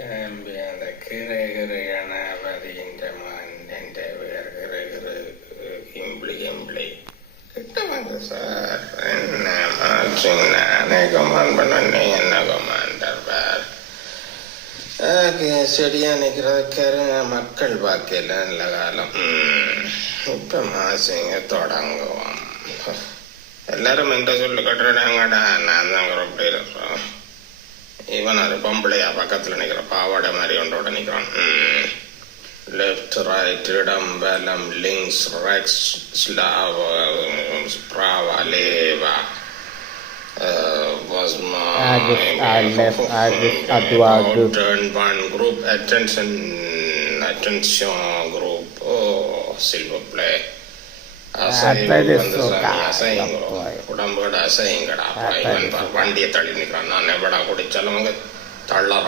அந்த கிரு கிருகண பதிகின்றமான் என்ற வேறு கிரு கிரு இம்பிளி இம்பிளி கிட்ட வந்து சார் என்ன நானே கமாண்ட் பண்ணே என்ன கமாண்டர் பார் செடியா நிற்கிறதுக்காரு மக்கள் பார்க்கல நல்ல காலம் இப்போ மாசிங்க தொடங்குவோம். எல்லாரும் எந்த சொல்லு கட்டுறாங்கடா, நான் தான் அப்படி இருக்கிறோம். இவன் அது பொம்பளையா பக்கத்தில் நிற்கிற பாவாடை மாதிரி ஒன்றோட நிற்கிறான். லெஃப்ட் ரைட் இடம் வலம் லிங்க்ஸ் ரெக்ஸ் ஸ்லாவா ஸ்ப்ராவா லேவா turn one group attention group silver play உடம்போட அசைங்கடா வண்டியை தள்ளி நிற்கிறான். நான் எவ்வளோ குடிச்சாலும் அவங்க தள்ளறான்.